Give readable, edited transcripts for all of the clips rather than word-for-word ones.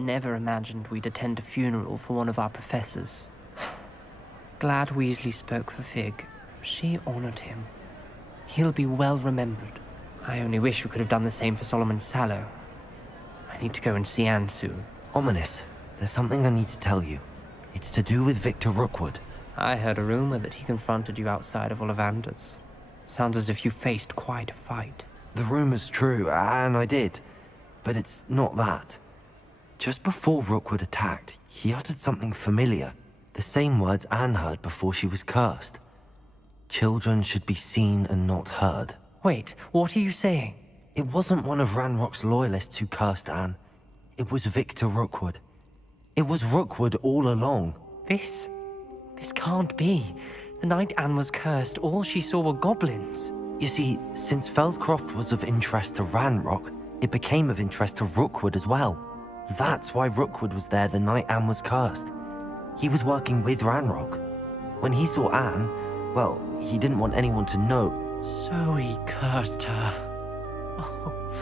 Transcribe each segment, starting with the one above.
never imagined we'd attend a funeral for one of our professors. Glad Weasley spoke for Fig. She honored him. He'll be well remembered. I only wish we could have done the same for Solomon Sallow. I need to go and see Anne soon. Ominous, there's something I need to tell you. It's to do with Victor Rookwood. I heard a rumor that he confronted you outside of Ollivander's. Sounds as if you faced quite a fight. The rumor's true, and I did. But it's not that. Just before Rookwood attacked, he uttered something familiar. The same words Anne heard before she was cursed. Children should be seen and not heard. Wait, what are you saying? It wasn't one of Ranrock's loyalists who cursed Anne. It was Victor Rookwood. It was Rookwood all along. This can't be. The night Anne was cursed, all she saw were goblins. You see, since Feldcroft was of interest to Ranrock, it became of interest to Rookwood as well. That's why Rookwood was there the night Anne was cursed. He was working with Ranrock. When he saw Anne, well, he didn't want anyone to know. So he cursed her. Oh,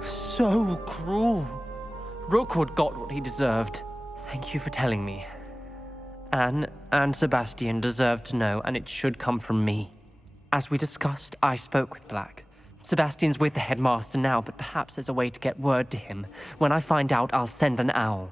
so cruel. Rookwood got what he deserved. Thank you for telling me. Anne and Sebastian deserve to know, and it should come from me. As we discussed, I spoke with Black. Sebastian's with the headmaster now, but perhaps there's a way to get word to him. When I find out, I'll send an owl.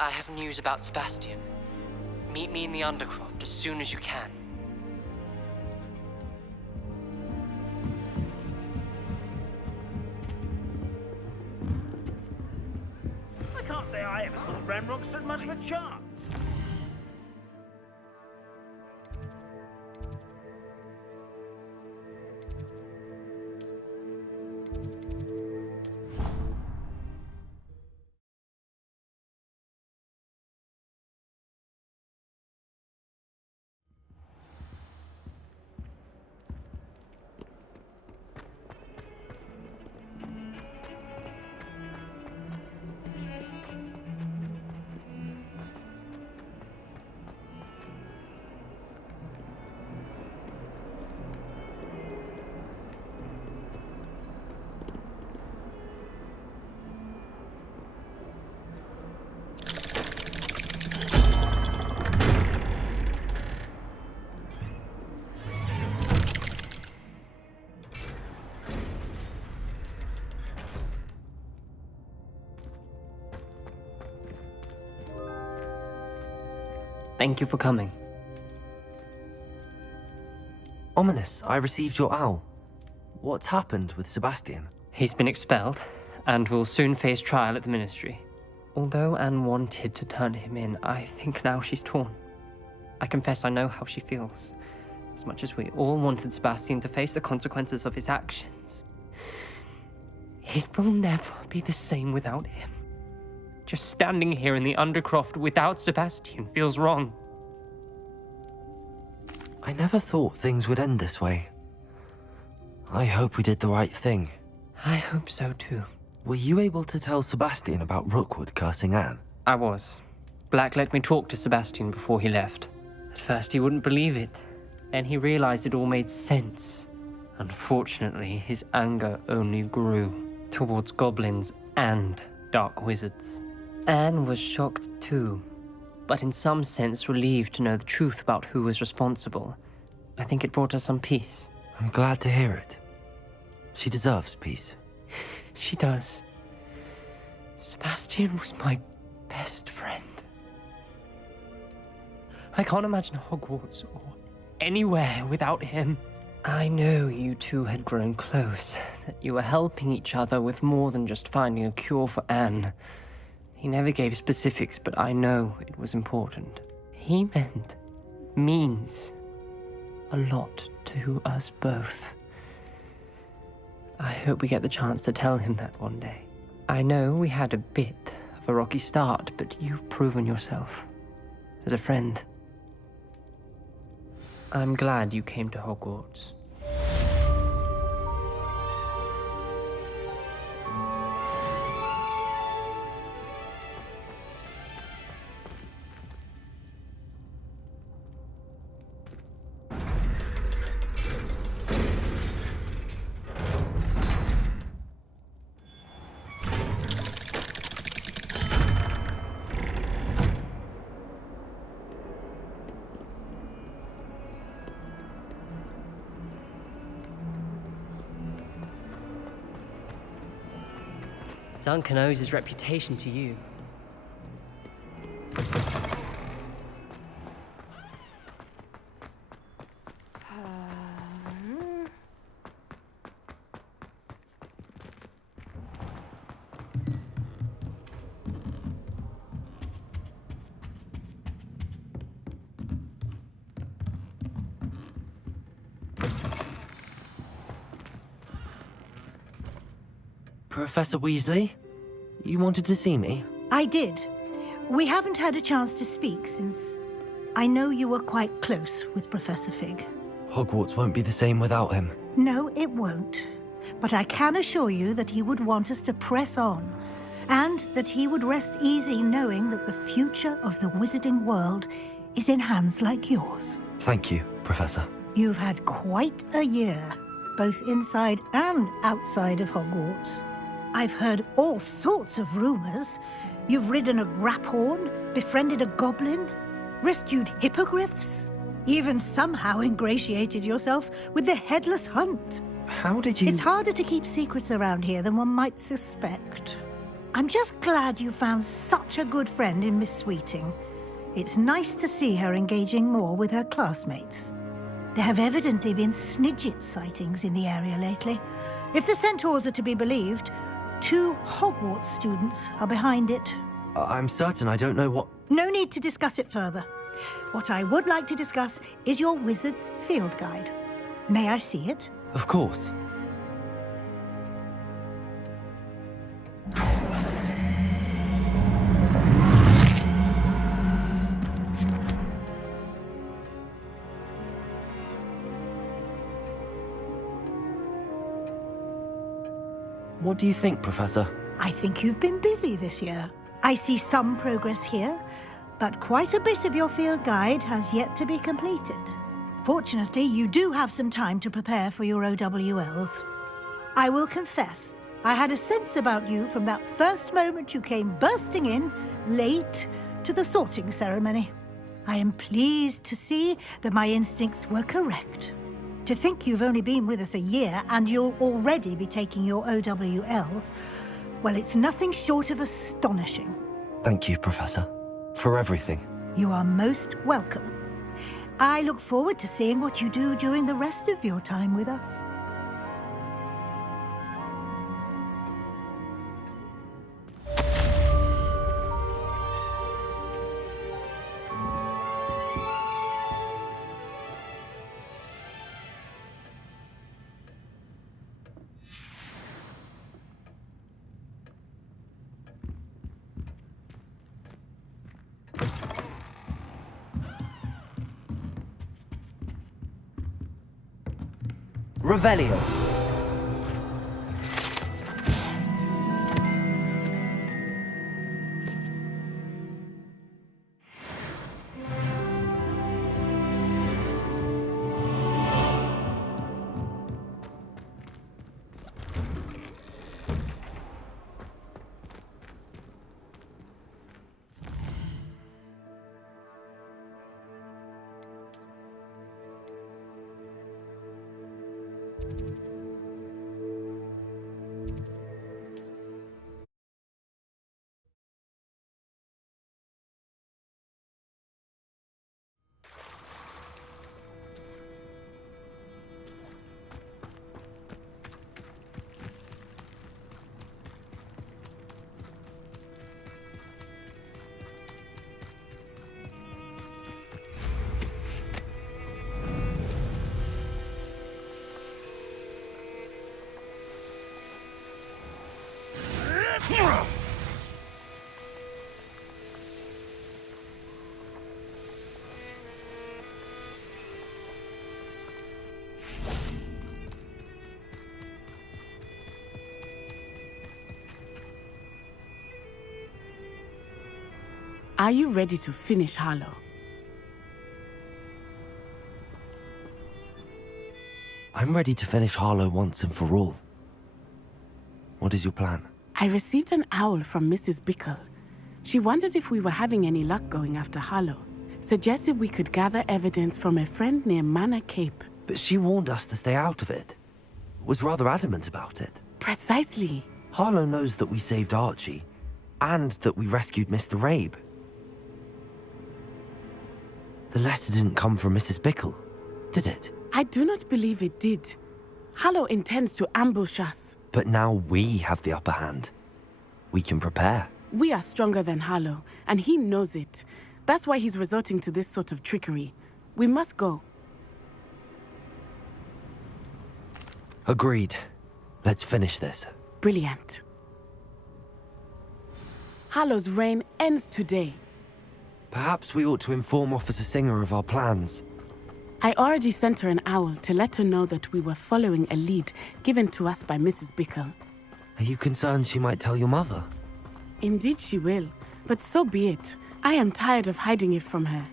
I have news about Sebastian. Meet me in the Undercroft as soon as you can. I can't say I ever thought Ranrock stood much of a chance. Thank you for coming. Ominous, I received your owl. What's happened with Sebastian? He's been expelled, and will soon face trial at the Ministry. Although Anne wanted to turn him in, I think now she's torn. I confess I know how she feels. As much as we all wanted Sebastian to face the consequences of his actions, it will never be the same without him. Just standing here in the Undercroft without Sebastian feels wrong. I never thought things would end this way. I hope we did the right thing. I hope so too. Were you able to tell Sebastian about Rookwood cursing Anne? I was. Black let me talk to Sebastian before he left. At first he wouldn't believe it. Then he realized it all made sense. Unfortunately, his anger only grew towards goblins and dark wizards. Anne was shocked too, but in some sense relieved to know the truth about who was responsible. I think it brought her some peace. I'm glad to hear it. She deserves peace. She does. Sebastian was my best friend. I can't imagine Hogwarts or anywhere without him. I know you two had grown close, that you were helping each other with more than just finding a cure for Anne. He never gave specifics, but I know it was important. He means a lot to us both. I hope we get the chance to tell him that one day. I know we had a bit of a rocky start, but you've proven yourself as a friend. I'm glad you came to Hogwarts. Duncan owes his reputation to you. Professor Weasley, you wanted to see me? I did. We haven't had a chance to speak since I know you were quite close with Professor Fig. Hogwarts won't be the same without him. No, it won't. But I can assure you that he would want us to press on, and that he would rest easy knowing that the future of the wizarding world is in hands like yours. Thank you, Professor. You've had quite a year, both inside and outside of Hogwarts. I've heard all sorts of rumors. You've ridden a graphorn, befriended a goblin, rescued hippogriffs, even somehow ingratiated yourself with the Headless Hunt. How did you... It's harder to keep secrets around here than one might suspect. I'm just glad you found such a good friend in Miss Sweeting. It's nice to see her engaging more with her classmates. There have evidently been Snidget sightings in the area lately. If the centaurs are to be believed, 2 Hogwarts students are behind it. I'm certain I don't know what... No need to discuss it further. What I would like to discuss is your wizard's field guide. May I see it? Of course. What do you think, Professor? I think you've been busy this year. I see some progress here, but quite a bit of your field guide has yet to be completed. Fortunately, you do have some time to prepare for your OWLs. I will confess, I had a sense about you from that first moment you came bursting in, late, to the sorting ceremony. I am pleased to see that my instincts were correct. To think you've only been with us a year and you'll already be taking your OWLs, well, it's nothing short of astonishing. Thank you, Professor, for everything. You are most welcome. I look forward to seeing what you do during the rest of your time with us. Revelio. Are you ready to finish Harlow? I'm ready to finish Harlow once and for all. What is your plan? I received an owl from Mrs. Bickle. She wondered if we were having any luck going after Harlow. Suggested we could gather evidence from a friend near Manor Cape. But she warned us to stay out of it. Was rather adamant about it. Precisely. Harlow knows that we saved Archie, and that we rescued Mr. Rabe. The letter didn't come from Mrs. Bickle, did it? I do not believe it did. Harlow intends to ambush us. But now we have the upper hand. We can prepare. We are stronger than Harlow, and he knows it. That's why he's resorting to this sort of trickery. We must go. Agreed. Let's finish this. Brilliant. Harlow's reign ends today. Perhaps we ought to inform Officer Singer of our plans. I already sent her an owl to let her know that we were following a lead given to us by Mrs. Bickle. Are you concerned she might tell your mother? Indeed she will, but so be it. I am tired of hiding it from her.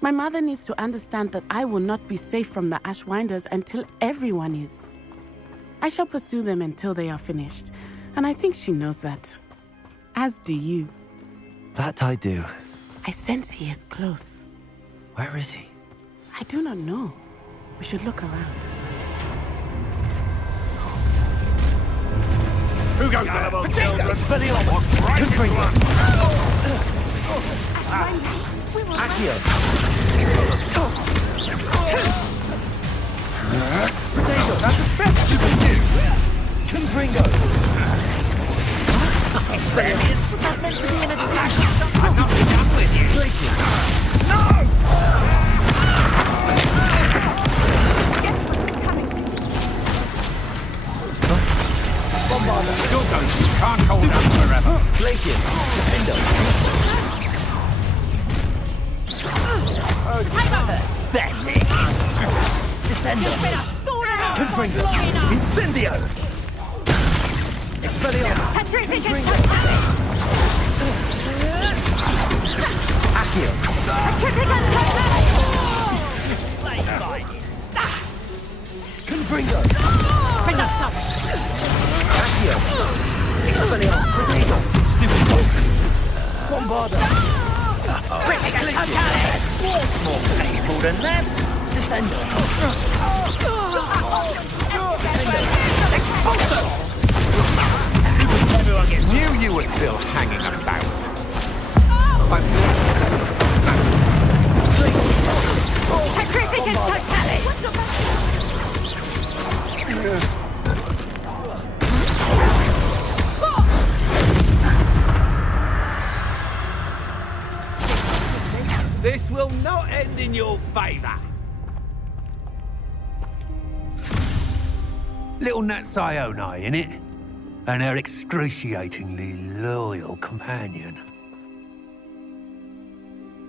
My mother needs to understand that I will not be safe from the Ashwinders until everyone is. I shall pursue them until they are finished, and I think she knows that. As do you. That I do. I sense he is close. Where is he? I do not know. We should look around. Who goes there? Children! Accio! Potato, that's the best you can do! Confringo! Experience! Was that meant to be an attack? I'm not done with you! Glacier! No! Bombarder! Dildos can't hold up forever! Glaciers! Defender! That's it! Descender! Confringo! Incendio! Expelliarmus! Confringo! Accio! Confringo! Accio! Expelliarmus! Protego! Stupid! Bombarder! More painful than that! Descender! Everyone gets knew you were still hanging about. I'm This will not end in your favor. Little Nat Sione, innit? And her excruciatingly loyal companion.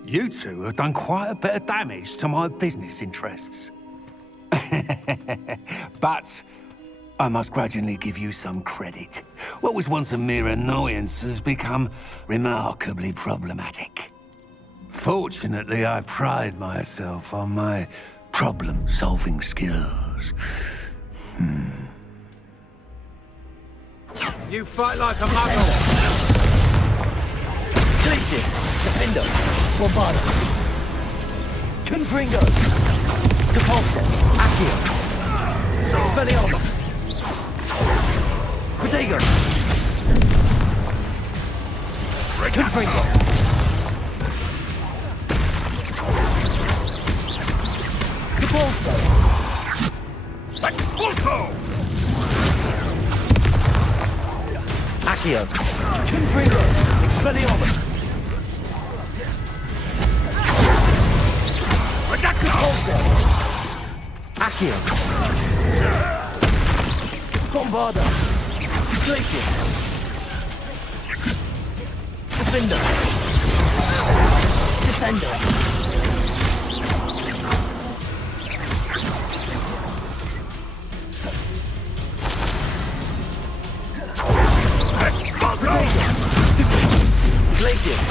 You two have done quite a bit of damage to my business interests. But I must grudgingly give you some credit. What was once a mere annoyance has become remarkably problematic. Fortunately, I pride myself on my problem-solving skills. You fight like a muggle! Glaciers! Defender! Bombarder! Confringo! Capulso! Accio! Expelliarmus! Protego! Confringo! Capulso! Expulso! Accio! Confringo! Expelliarmus! Capulso! Accio! Bombarder! Glacier! Defender! Descender! Glaciers!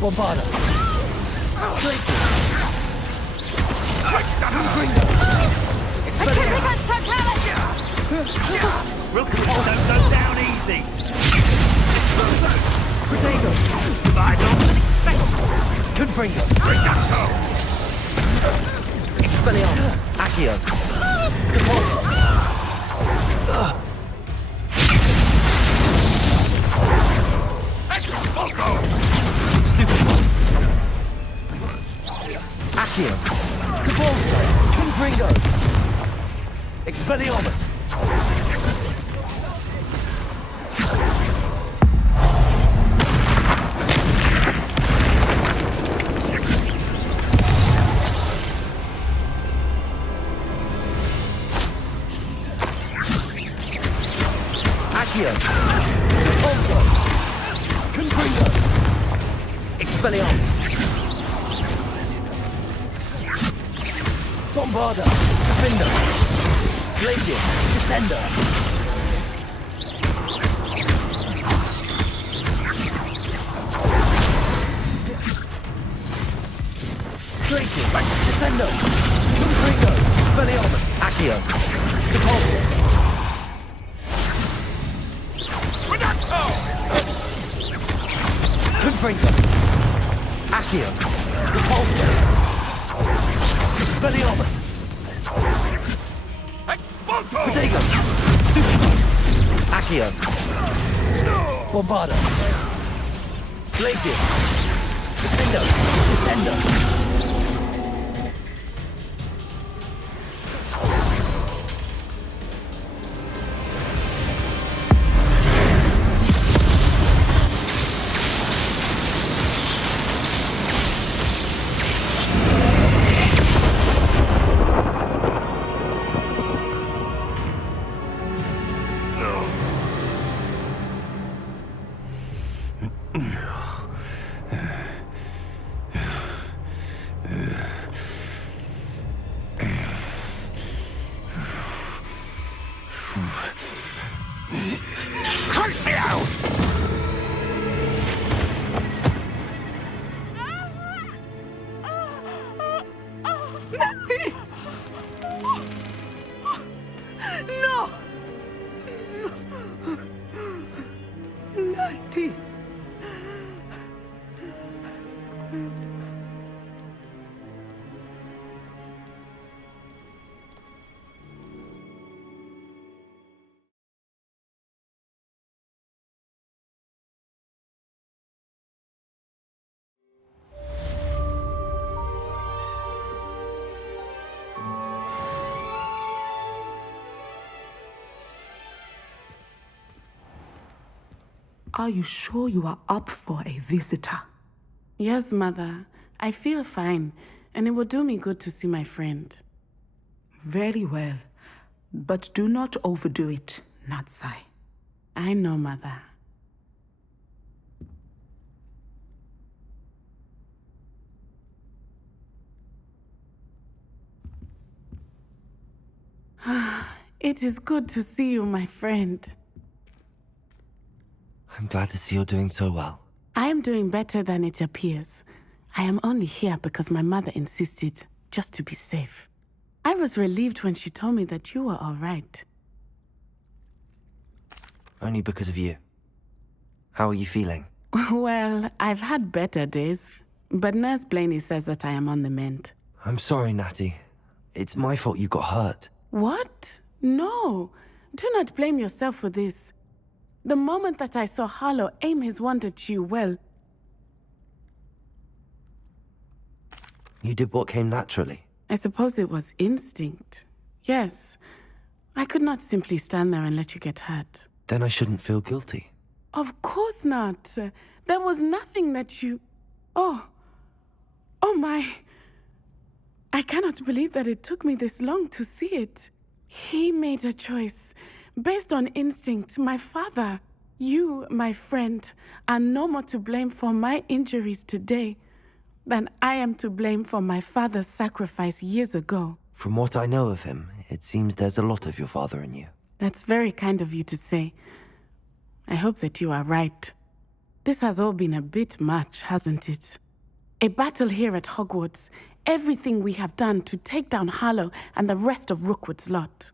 Bombarda. Places. Rook don't go down easy. Protego. Survival. Confringo. Reducto. Expelliarmus. Accio. Depulso. Expulso. Stupid one. Accio. Depulso. Confringo. Expelliarmus. Accio. Depulso. Confringo. Expelliarmus. Bombarda. Defender. Glacius. Descender. Glacius. Descender. Confringo. Expelliarmus. Accio. Depulso. Confringo. Accio. Depulso. Expelliarmus. Expulso. Protego. Stupid. Accio. Bombarda. Glacius. Defender. Descender. Are you sure you are up for a visitor? Yes, Mother. I feel fine, and it will do me good to see my friend. Very well. But do not overdo it, Natsai. I know, Mother. It is good to see you, my friend. I'm glad to see you're doing so well. I am doing better than it appears. I am only here because my mother insisted, just to be safe. I was relieved when she told me that you were all right. Only because of you. How are you feeling? Well, I've had better days, but Nurse Blaney says that I am on the mend. I'm sorry, Natty. It's my fault you got hurt. What? No. Do not blame yourself for this. The moment that I saw Harlow aim his wand at you, well... You did what came naturally. I suppose it was instinct. Yes. I could not simply stand there and let you get hurt. Then I shouldn't feel guilty. Of course not. There was nothing that you... Oh my... I cannot believe that it took me this long to see it. He made a choice. Based on instinct, my father, you, my friend, are no more to blame for my injuries today than I am to blame for my father's sacrifice years ago. From what I know of him, it seems there's a lot of your father in you. That's very kind of you to say. I hope that you are right. This has all been a bit much, hasn't it? A battle here at Hogwarts, everything we have done to take down Harlow and the rest of Rookwood's lot.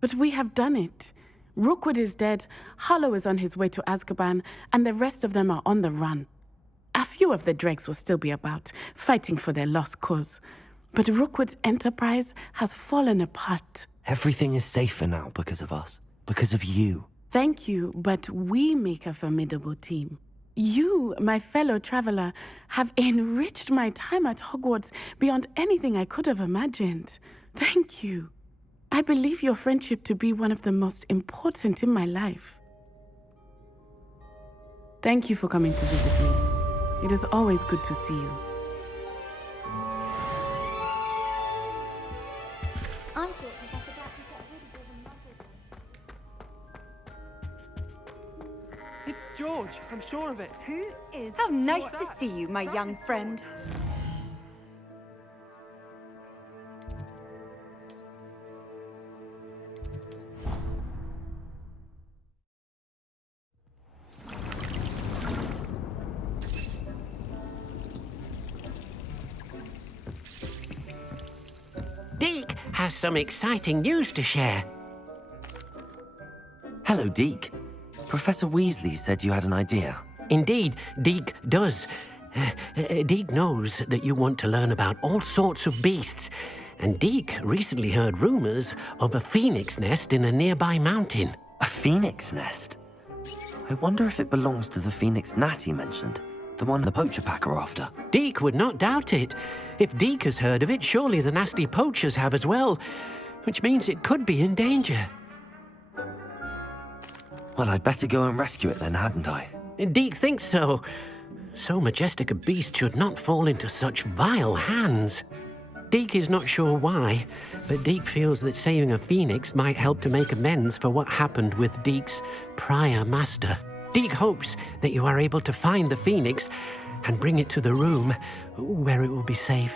But we have done it. Rookwood is dead, Harlow is on his way to Azkaban, and the rest of them are on the run. A few of the dregs will still be about, fighting for their lost cause. But Rookwood's enterprise has fallen apart. Everything is safer now because of us. Because of you. Thank you, but we make a formidable team. You, my fellow traveler, have enriched my time at Hogwarts beyond anything I could have imagined. Thank you. I believe your friendship to be one of the most important in my life. Thank you for coming to visit me. It is always good to see you. It's George, I'm sure of it. Who is... How nice to see you, my young friend. Deke has some exciting news to share. Hello, Deke. Professor Weasley said you had an idea. Indeed, Deke does. Deke knows that you want to learn about all sorts of beasts, and Deke recently heard rumors of a phoenix nest in a nearby mountain. A phoenix nest? I wonder if it belongs to the phoenix gnat he mentioned. The one the poacher pack are after. Deke would not doubt it. If Deke has heard of it, surely the nasty poachers have as well, which means it could be in danger. Well, I'd better go and rescue it then, hadn't I? Deke thinks so. So majestic a beast should not fall into such vile hands. Deke is not sure why, but Deke feels that saving a phoenix might help to make amends for what happened with Deke's prior master. Deke hopes that you are able to find the phoenix and bring it to the room where it will be safe.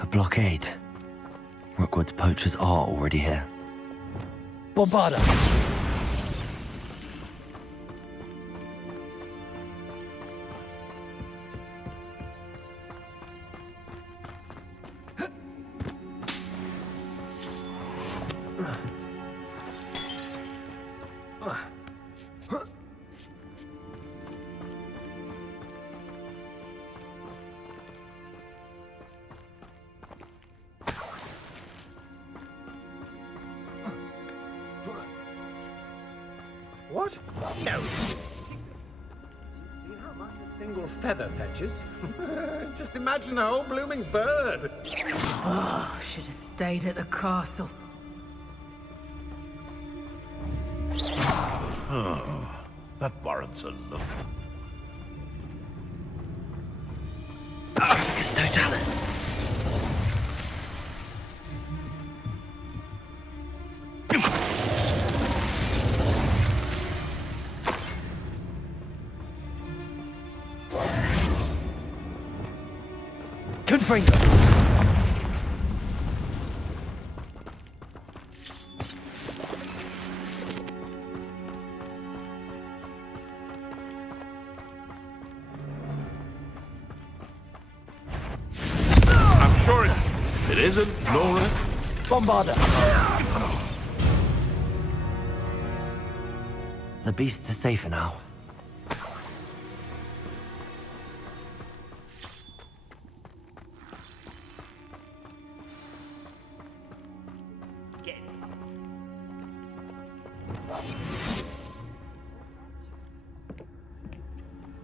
A blockade. Rookwood's poachers are already here. Bombarda! What? No. You don't mind a single feather fetches? Just imagine the whole blooming bird. Oh, should have stayed at the castle. Oh, that warrants a look. Arcus Totalis! Confringo! I'm sure it isn't, Nora. Bombarder! The beasts are safer now.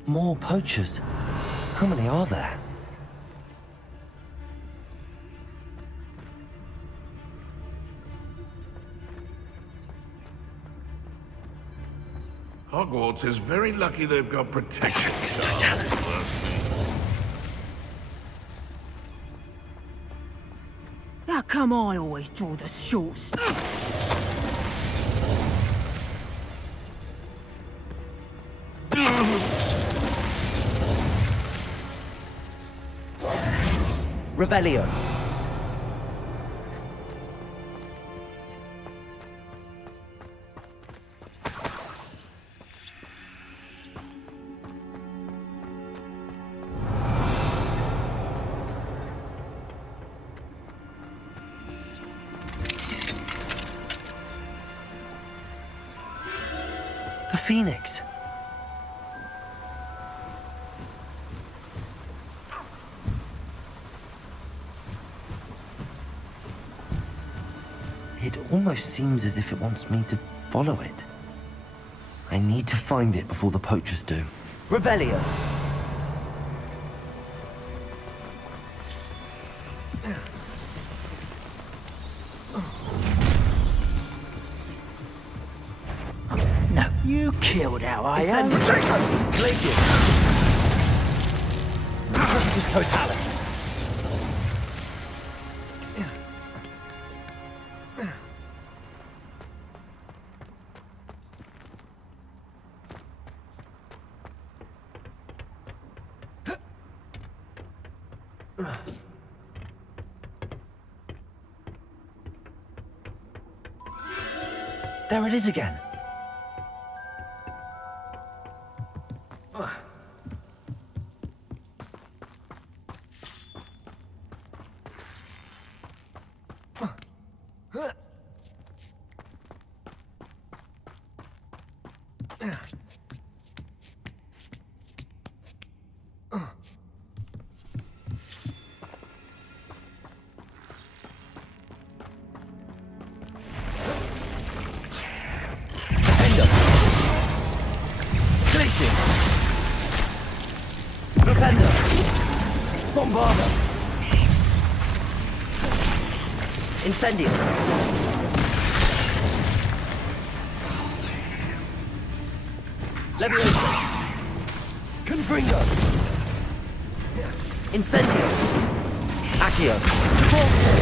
More poachers. How many are there? Hogwarts is very lucky they've got protection. How come I always draw the short Revelio. The Phoenix. It almost seems as if it wants me to follow it. I need to find it before the poachers do. Revelio! No, you killed our Glacius! Just Totalis! There it is again. Bombarder! Incendio! Leviosa! Confringo! Incendio! Accio! Volta!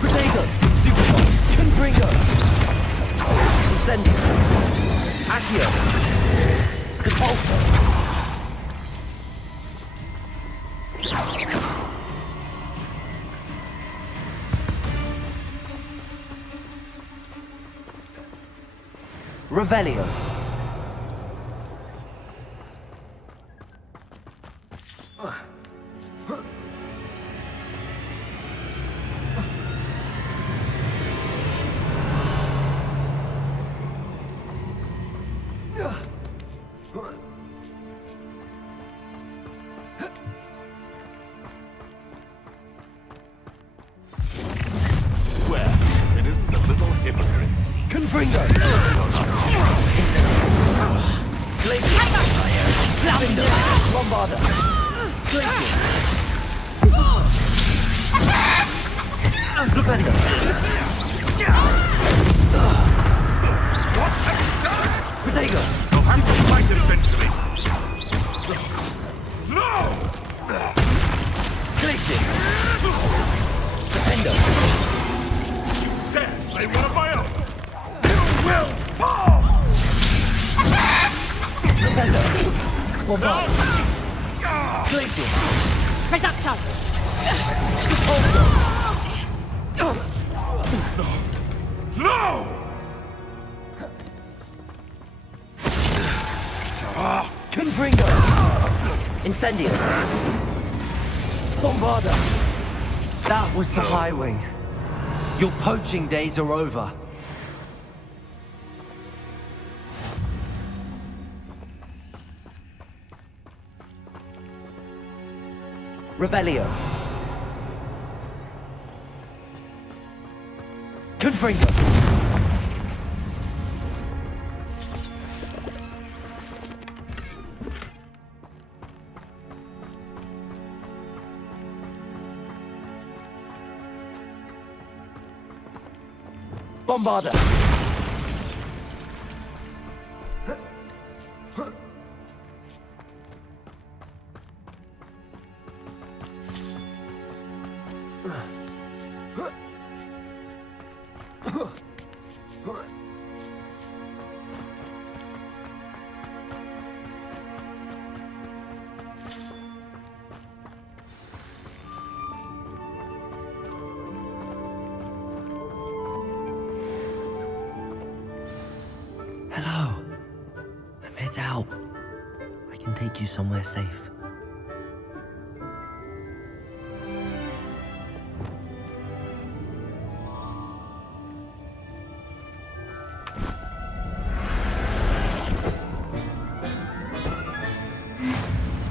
Protego! Stupefy! Confringo! Incendio! Accio! Defaulter! Revelio. Swear, it isn't a little hypocrite. Confringo! Glacier! Lavender! Bombarder! Glacier! Flipendo! What have you done? Protego! You'll have to fight eventually. No! Glacier! Flipendo! Dare slay one of my own. You will fall! Flipendo! Bombarder! No! Glacial! Reducto! No! Confringo! Incendio! Bombarda! That was the High Wing. Your poaching days are over. Revelio. Confringo. Bombarda. Hello. I'm here to help. I can take you somewhere safe.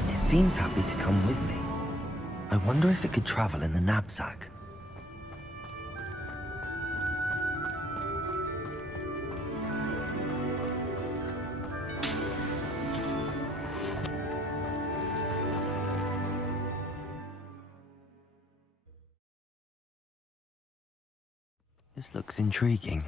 It seems happy to come with me. I wonder if it could travel in the knapsack. This looks intriguing.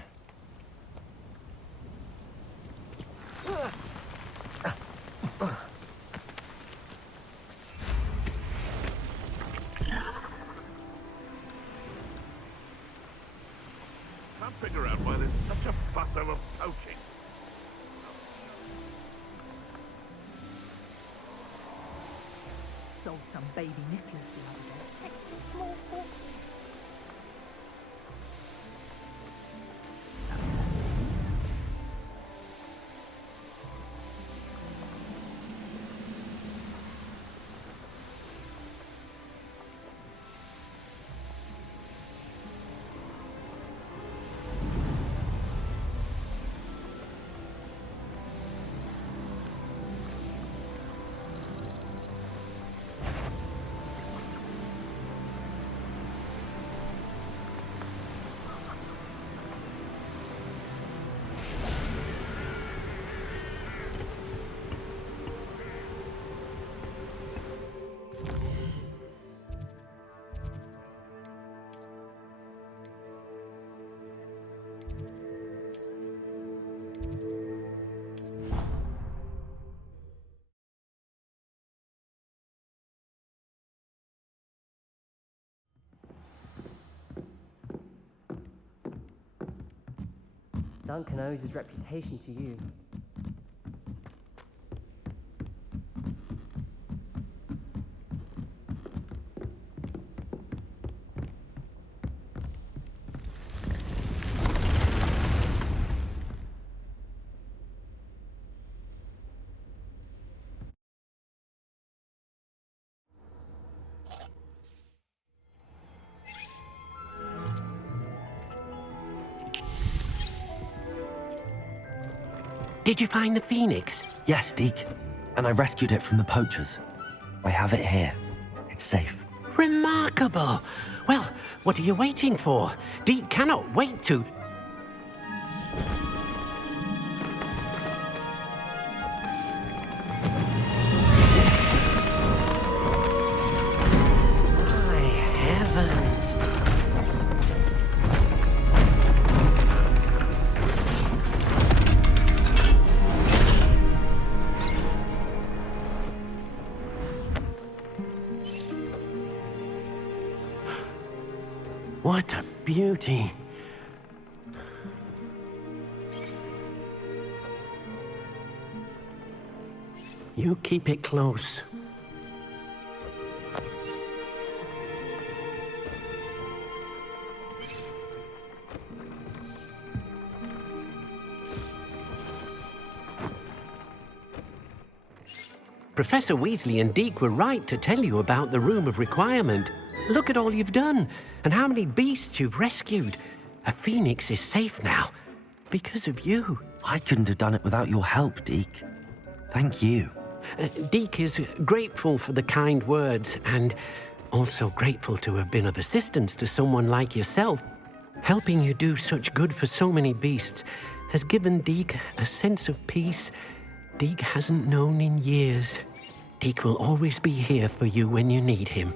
Can't figure out why there's such a fuss over poaching. Sold some baby nipples the other day. Extra small for Duncan owes his reputation to you. Did you find the phoenix? Yes, Deke. And I rescued it from the poachers. I have it here. It's safe. Remarkable! Well, what are you waiting for? Deke cannot wait to... My heavens! What a beauty. You keep it close. Professor Weasley and Deke were right to tell you about the Room of Requirement. Look at all you've done, and how many beasts you've rescued. A phoenix is safe now, because of you. I couldn't have done it without your help, Deke. Thank you. Deke is grateful for the kind words, and also grateful to have been of assistance to someone like yourself. Helping you do such good for so many beasts has given Deke a sense of peace Deke hasn't known in years. Deke will always be here for you when you need him.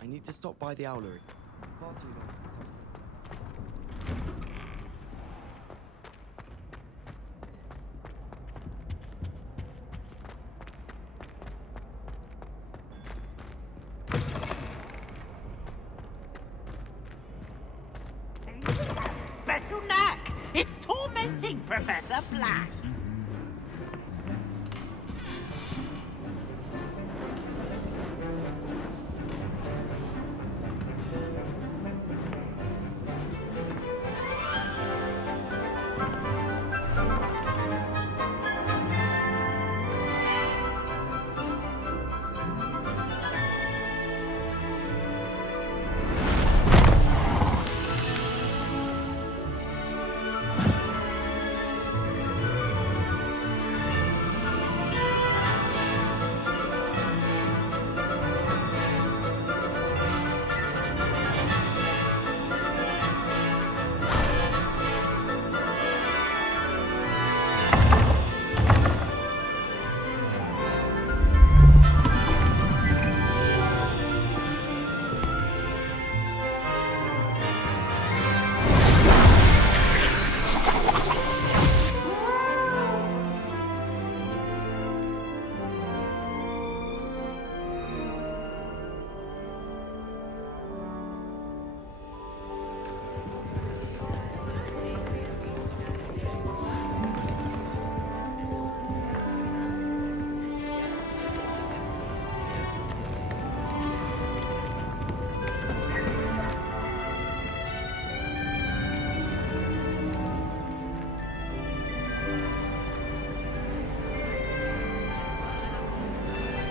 I need to stop by the owlery. Far too long since Special knack! It's tormenting Professor Black!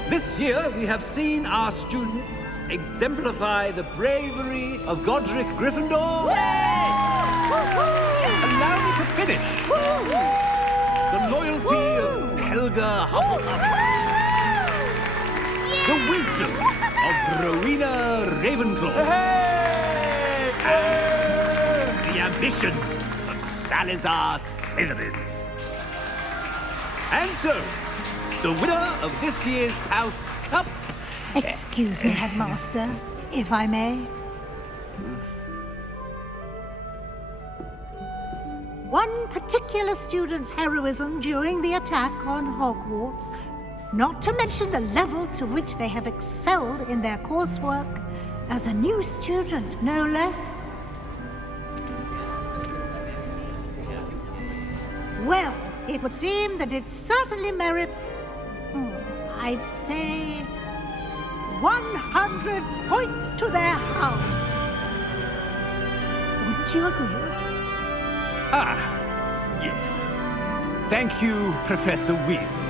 This year, we have seen our students exemplify the bravery of Godric Gryffindor. Allow me to finish. The loyalty of Helga Hufflepuff. The wisdom of Rowena Ravenclaw. And the ambition of Salazar Slytherin. And so, the winner of this year's House Cup... Excuse me, Headmaster, if I may. One particular student's heroism during the attack on Hogwarts, not to mention the level to which they have excelled in their coursework, as a new student, no less. Well, it would seem that it certainly merits... I'd say 100 points to their house. Wouldn't you agree? Ah, yes. Thank you, Professor Weasley.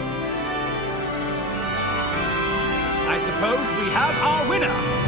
I suppose we have our winner.